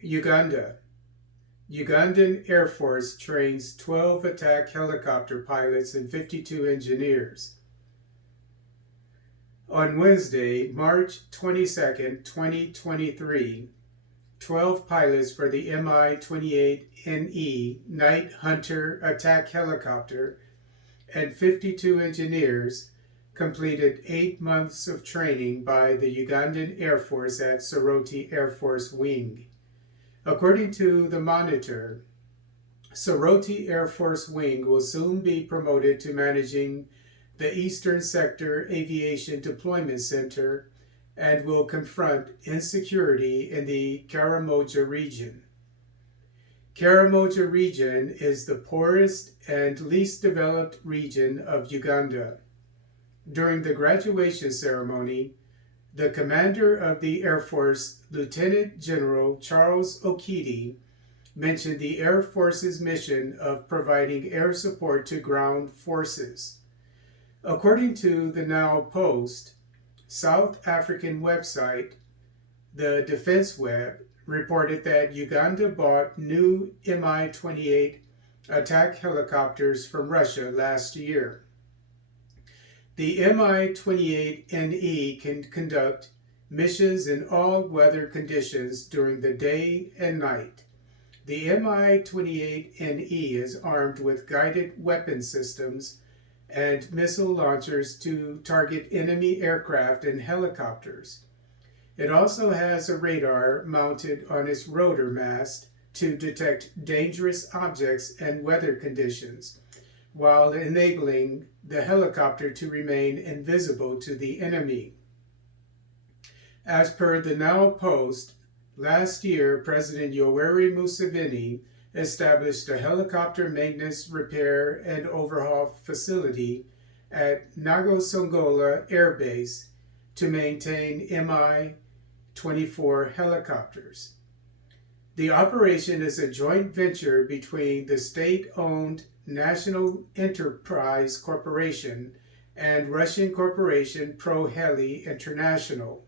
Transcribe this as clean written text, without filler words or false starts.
Uganda. Ugandan Air Force trains 12 attack helicopter pilots and 52 engineers. On Wednesday, March 22, 2023, 12 pilots for the Mi-28NE Night Hunter attack helicopter and 52 engineers completed 8 months of training by the Ugandan Air Force at Soroti Air Force Wing. According to the Monitor, Soroti Air Force Wing will soon be promoted to managing the Eastern Sector Aviation Deployment Center and will confront insecurity in the Karamoja region. Karamoja region is the poorest and least developed region of Uganda. During the graduation ceremony, the commander of the Air Force, Lieutenant General Charles Okidi, mentioned the Air Force's mission of providing air support to ground forces. According to the Now Post, South African website, the Defense Web, reported that Uganda bought new Mi-28 attack helicopters from Russia last year. The Mi-28NE can conduct missions in all weather conditions during the day and night. The Mi-28NE is armed with guided weapon systems and missile launchers to target enemy aircraft and helicopters. It also has a radar mounted on its rotor mast to detect dangerous objects and weather conditions, while enabling the helicopter to remain invisible to the enemy. As per the Now Post, last year President Yoweri Museveni established a helicopter maintenance, repair, and overhaul facility at Nagasongola Air Base to maintain Mi-24 helicopters. The operation is a joint venture between the state-owned National Enterprise Corporation and Russian corporation Pro Heli International.